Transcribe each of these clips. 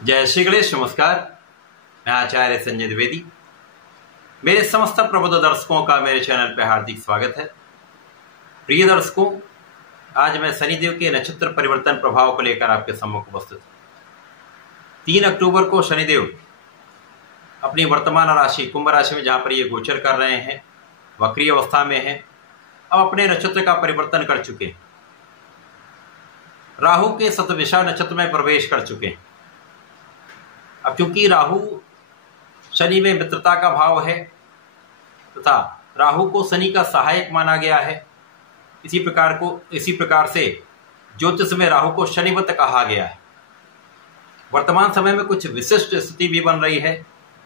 जय श्री गणेश। नमस्कार, मैं आचार्य संजय द्विवेदी। मेरे समस्त प्रबुद्ध दर्शकों का मेरे चैनल पर हार्दिक स्वागत है। प्रिय दर्शकों, आज मैं शनिदेव के नक्षत्र परिवर्तन प्रभाव को लेकर आपके सम्मुख उपस्थित हूं। 3 अक्टूबर को शनिदेव अपनी वर्तमान राशि कुंभ राशि में, जहां पर ये गोचर कर रहे हैं, वक्रीय अवस्था में है, अब अपने नक्षत्र का परिवर्तन कर चुके हैं। राहु के शतभिषा नक्षत्र में प्रवेश कर चुके हैं। अब क्योंकि राहु शनि में मित्रता का भाव है तथा राहु को शनि का सहायक माना गया है, इसी प्रकार से ज्योतिष में राहु को शनिवत कहा गया है। वर्तमान समय में कुछ विशिष्ट स्थिति भी बन रही है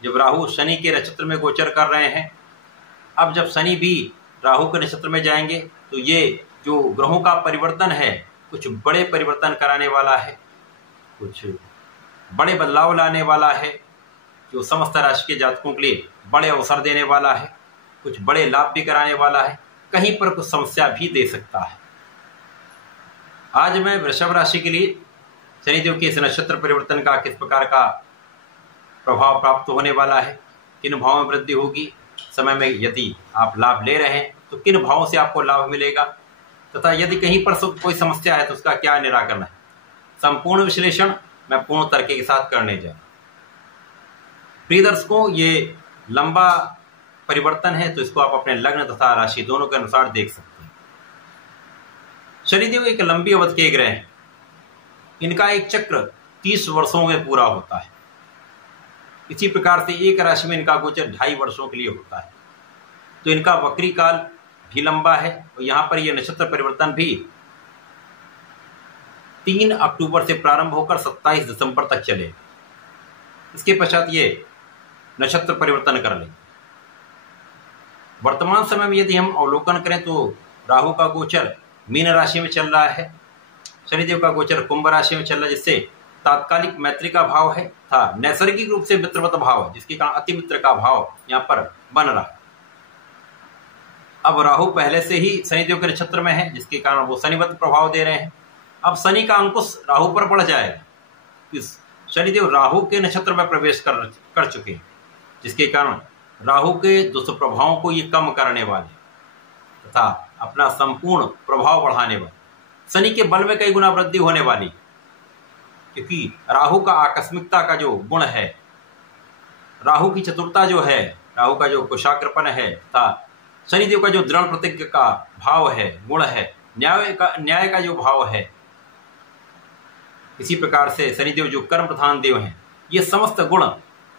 जब राहु शनि के नक्षत्र में गोचर कर रहे हैं। अब जब शनि भी राहु के नक्षत्र में जाएंगे तो ये जो ग्रहों का परिवर्तन है, कुछ बड़े परिवर्तन कराने वाला है, कुछ बड़े बदलाव लाने वाला है, जो समस्त राशि के जातकों के लिए बड़े अवसर देने वाला है, कुछ बड़े लाभ भी कराने वाला है, कहीं पर कुछ समस्या भी दे सकता है। आज मैं वृषभ राशि के लिए शनिदेव के इस नक्षत्र परिवर्तन का किस प्रकार का प्रभाव प्राप्त होने वाला है, किन भावों में वृद्धि होगी, समय में यदि आप लाभ ले रहे हैं तो किन भावों से आपको लाभ मिलेगा, तथा यदि कहीं पर कोई समस्या है तो उसका क्या निराकरण है, संपूर्ण विश्लेषण मैं पूर्ण तरीके के साथ करने जा रहा हूं। प्रिय दर्शकों, ये लंबा परिवर्तन है तो इसको आप अपने लग्न तथा राशि दोनों के अनुसार देख सकते हैं। शनिदेव एक लंबी अवधि के ग्रह हैं। इनका एक चक्र 30 वर्षों में पूरा होता है। इसी प्रकार से एक राशि में इनका गोचर 2.5 वर्षों के लिए होता है, तो इनका वक्री काल भी लंबा है। और यहाँ पर यह नक्षत्र परिवर्तन भी 3 अक्टूबर से प्रारंभ होकर 27 दिसंबर तक चले। इसके पश्चात ये नक्षत्र परिवर्तन कर लें। वर्तमान समय में यदि हम अवलोकन करें तो राहु का गोचर मीन राशि में चल रहा है, शनिदेव का गोचर कुंभ राशि में चल रहा है, जिससे तात्कालिक मैत्री का भाव है था नैसर्गिक रूप से मित्रवत भाव है, जिसके कारण अति मित्र का भाव यहाँ पर बन रहा है। अब राहु पहले से ही शनिदेव के नक्षत्र में है, जिसके कारण वो शनिवत प्रभाव दे रहे हैं। अब शनि का अंकुश राहु पर बढ़ जाएगा। शनिदेव राहु के नक्षत्र में प्रवेश कर चुके हैं, जिसके कारण राहु के दुष्प्रभावों को ये कम करने वाले तथा अपना संपूर्ण प्रभाव बढ़ाने वाले। शनि के बल में कई गुना वृद्धि होने वाली, क्योंकि राहु का आकस्मिकता का जो गुण है, राहु की चतुरता जो है, राहु का जो कुशाग्रपन है तथा शनिदेव का जो दृढ़ प्रतिज्ञा का भाव है, गुण है, न्याय का जो भाव है, इसी प्रकार से शनिदेव जो कर्म प्रधान देव हैं, ये समस्त गुण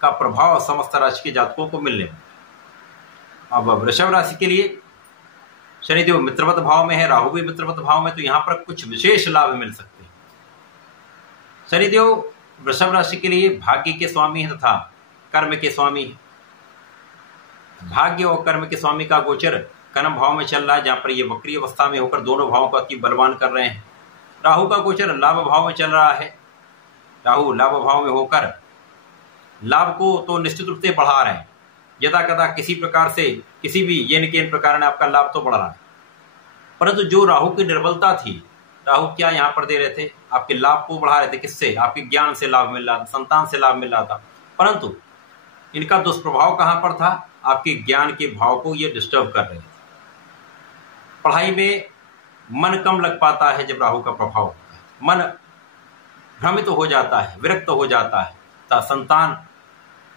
का प्रभाव समस्त राशि के जातकों को मिलने। अब वृषभ राशि के लिए शनिदेव मित्रवत भाव में है, राहु भी मित्रवत भाव में, तो यहाँ पर कुछ विशेष लाभ मिल सकते हैं। शनिदेव वृषभ राशि के लिए भाग्य के स्वामी है तथा कर्म के स्वामी है। भाग्य और कर्म के स्वामी का गोचर कर्म भाव में चल रहा है, जहाँ पर ये वक्री अवस्था में होकर दोनों भावों को अति बलवान कर रहे हैं। राहु का गोचर लाभ भाव में चल रहा है। राहु लाभ भाव में होकर लाभ को तो निश्चित रूप से बढ़ा रहे हैं। यदा कदा किसी प्रकार से किसी भी येन केन प्रकार में आपका लाभ तो बढ़ रहा है, परंतु जो राहु की निर्बलता थी, राहु क्या यहाँ पर दे रहे थे, आपके लाभ को बढ़ा रहे थे। किससे? आपके ज्ञान से लाभ मिल रहा था, संतान से लाभ मिल रहा था, परंतु इनका दुष्प्रभाव कहाँ पर था? आपके ज्ञान के भाव को ये डिस्टर्ब कर रहे थे। पढ़ाई में मन कम लग पाता है जब राहु का प्रभाव होता है, मन भ्रमित हो जाता है, विरक्त हो जाता है, तथा संतान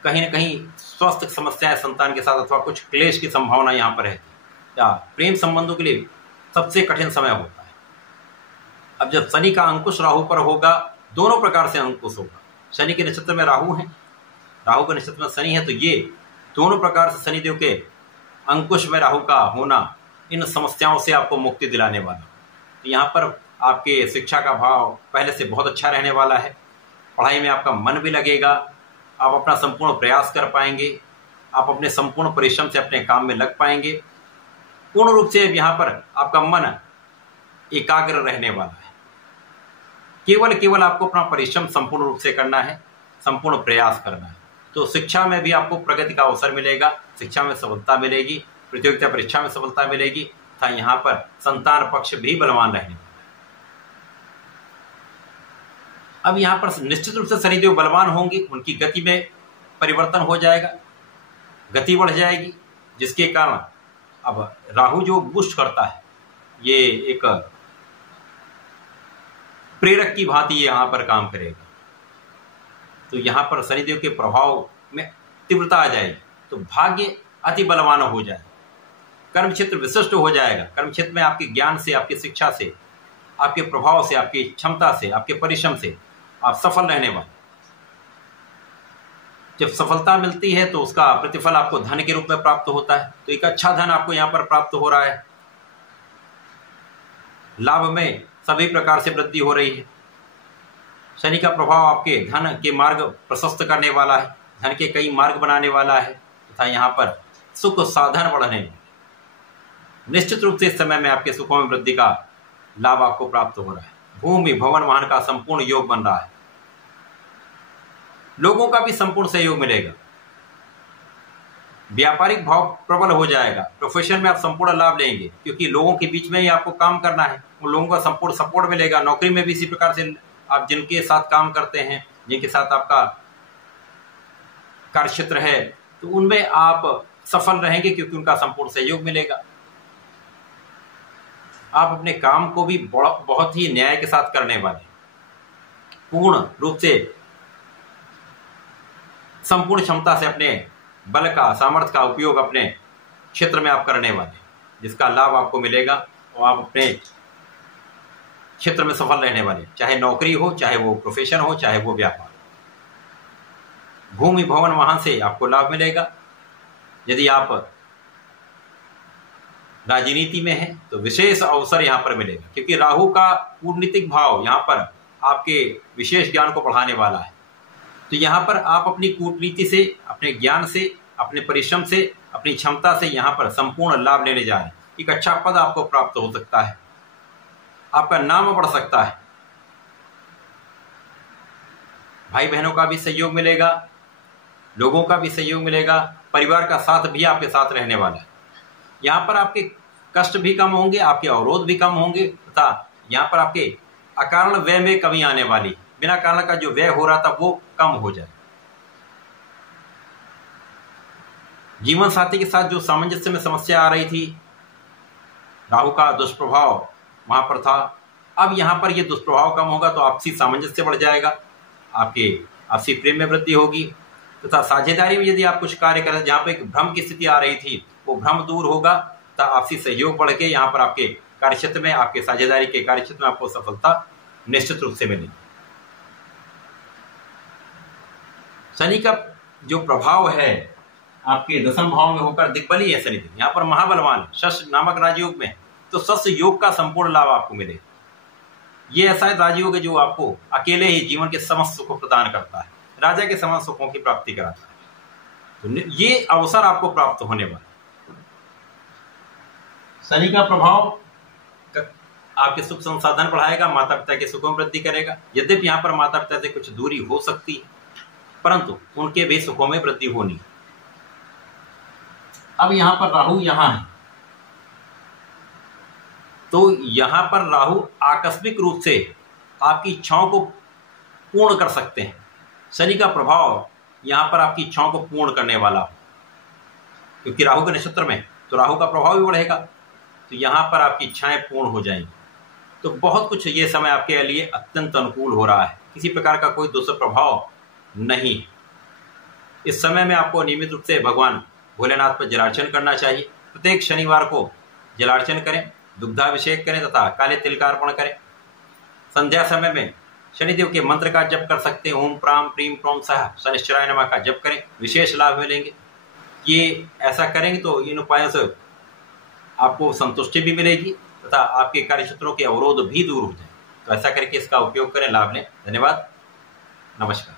कहीं न कहीं स्वास्थ्य समस्याएं संतान के साथ अथवा कुछ क्लेश की संभावना यहाँ पर रहती है, या प्रेम संबंधों के लिए सबसे कठिन समय होता है। अब जब शनि का अंकुश राहु पर होगा, दोनों प्रकार से अंकुश होगा। शनि के नक्षत्र में राहु है, राहु के नक्षत्र में शनि है, तो ये दोनों प्रकार से शनिदेव के अंकुश में राहु का होना इन समस्याओं से आपको मुक्ति दिलाने वाला। तो यहाँ पर आपके शिक्षा का भाव पहले से बहुत अच्छा रहने वाला है। पढ़ाई में आपका मन भी लगेगा, आप अपना संपूर्ण प्रयास कर पाएंगे, आप अपने संपूर्ण परिश्रम से अपने काम में लग पाएंगे। पूर्ण रूप से यहाँ पर आपका मन एकाग्र रहने वाला है। केवल आपको अपना परिश्रम संपूर्ण रूप से करना है, संपूर्ण प्रयास करना है। तो शिक्षा में भी आपको प्रगति का अवसर मिलेगा, शिक्षा में सफलता मिलेगी, प्रतियोगिता परीक्षा में सफलता मिलेगी, तथा यहाँ पर संतान पक्ष भी बलवान रहने वाला है। अब यहाँ पर निश्चित रूप से शनिदेव बलवान होंगे, उनकी गति में परिवर्तन हो जाएगा, गति बढ़ जाएगी, जिसके कारण अब राहु जो बूस्ट करता है ये एक प्रेरक की भांति यहाँ पर काम करेगा। तो यहाँ पर शनिदेव के प्रभाव में तीव्रता आ जाएगी, तो भाग्य अति बलवान हो जाए, कर्म क्षेत्र विशिष्ट हो जाएगा। कर्म क्षेत्र में आपके ज्ञान से, आपकी शिक्षा से, आपके प्रभाव से, आपकी क्षमता से, आपके परिश्रम से आप सफल रहने वाले। जब सफलता मिलती है तो उसका प्रतिफल आपको धन के रूप में प्राप्त होता है। तो एक अच्छा धन आपको यहाँ पर प्राप्त हो रहा है, लाभ में सभी प्रकार से वृद्धि हो रही है। शनि का प्रभाव आपके धन के मार्ग प्रशस्त करने वाला है, धन के कई मार्ग बनाने वाला है तथा यहाँ पर सुख साधन बढ़ने, निश्चित रूप से इस समय में आपके सुखों में वृद्धि का लाभ आपको प्राप्त हो रहा है। भूमि भवन वाहन का संपूर्ण योग बन रहा है, लोगों का भी संपूर्ण सहयोग मिलेगा, व्यापारिक भाव प्रबल हो जाएगा, प्रोफेशन में आप संपूर्ण लाभ लेंगे क्योंकि लोगों के बीच में ही आपको काम करना है, उन लोगों का संपूर्ण सपोर्ट मिलेगा। नौकरी में भी इसी प्रकार से आप जिनके साथ काम करते हैं, जिनके साथ आपका कार्यक्षेत्र है, तो उनमें आप सफल रहेंगे क्योंकि उनका संपूर्ण सहयोग मिलेगा। आप अपने काम को भी बहुत ही न्याय के साथ करने वाले, पूर्ण रूप से संपूर्ण क्षमता से अपने बल का, सामर्थ्य का उपयोग अपने क्षेत्र में आप करने वाले, जिसका लाभ आपको मिलेगा और आप अपने क्षेत्र में सफल रहने वाले, चाहे नौकरी हो, चाहे वो प्रोफेशन हो, चाहे वो व्यापार। भूमि भवन वाहन से आपको लाभ मिलेगा। यदि आप राजनीति में है तो विशेष अवसर यहाँ पर मिलेगा क्योंकि राहु का कूटनीतिक भाव यहाँ पर आपके विशेष ज्ञान को बढ़ाने वाला है। तो यहाँ पर आप अपनी कूटनीति से, अपने ज्ञान से, अपने परिश्रम से, अपनी क्षमता से यहाँ पर संपूर्ण लाभ लेने जा रहे हैं। एक अच्छा पद आपको प्राप्त हो सकता है, आपका नाम बढ़ सकता है, भाई बहनों का भी सहयोग मिलेगा, लोगों का भी सहयोग मिलेगा, परिवार का साथ भी आपके साथ रहने वाला है। यहाँ पर आपके कष्ट भी कम होंगे, आपके अवरोध भी कम होंगे तथा यहाँ पर आपके अकारण व्यय में कमी आने वाली, बिना कारण का जो व्यय हो रहा था वो कम हो जाए। जीवन साथी के साथ जो सामंजस्य में समस्या आ रही थी, राहु का दुष्प्रभाव वहां पर था, अब यहां पर ये दुष्प्रभाव कम होगा तो आपसी सामंजस्य बढ़ जाएगा, आपके आपसी प्रेम में वृद्धि होगी तथा साझेदारी में यदि आप कुछ कार्य करें जहां पर एक भ्रम की स्थिति आ रही थी वो भ्रम दूर होगा तथा आपसी सहयोग बढ़ के यहाँ पर आपके कार्यक्षेत्र में, आपके साझेदारी के कार्यक्षेत्र में आपको सफलता निश्चित रूप से मिलेगी। शनि का जो प्रभाव है आपके दशम भाव में होकर दिग्बली है शनिदेव, यहाँ पर महाबलवान शश नामक राजयोग में, तो शश योग का संपूर्ण लाभ आपको मिलेगा। ये ऐसा राजयोग है जो आपको अकेले ही जीवन के समस्त सुखों प्रदान करता है, राजा के समस्त सुखों की प्राप्ति कराता है। तो ये अवसर आपको प्राप्त होने वाला। शनि का प्रभाव आपके सुख संसाधन बढ़ाएगा, माता पिता के सुखों में वृद्धि करेगा। यद्यपि यहाँ पर माता पिता से कुछ दूरी हो सकती है परंतु उनके भी सुखों में वृद्धि होनी। अब यहाँ पर राहु यहाँ है तो यहाँ पर राहु आकस्मिक रूप से आपकी इच्छाओं को पूर्ण कर सकते हैं। शनि का प्रभाव यहाँ पर आपकी इच्छाओं को पूर्ण करने वाला हो क्योंकि राहु के नक्षत्र में, तो राहु का प्रभाव भी बढ़ेगा, तो यहाँ पर आपकी इच्छाएं पूर्ण हो जाएंगी। तो बहुत कुछ ये समय आपके लिए अत्यंत अनुकूल हो रहा है, किसी प्रकार का कोई दुष्प्रभाव नहीं। इस समय में आपको नियमित रूप से भगवान भोलेनाथ पर जलार्चन करना चाहिए। प्रत्येक शनिवार को जलार्चन करें, दुग्धाभिषेक करें तथा काले तिल का अर्पण करें। संध्या समय में शनिदेव के मंत्र का जप कर सकते हैं, ओम प्राम प्रीम प्रोम सह शनिश्चराय नमः का जप करें, विशेष लाभ मिलेंगे। ये ऐसा करेंगे तो इन उपायों से आपको संतुष्टि भी मिलेगी तथा आपके कार्यक्षेत्रों के अवरोध भी दूर हो जाए। तो ऐसा करके इसका उपयोग करें, लाभ लें। धन्यवाद, नमस्कार।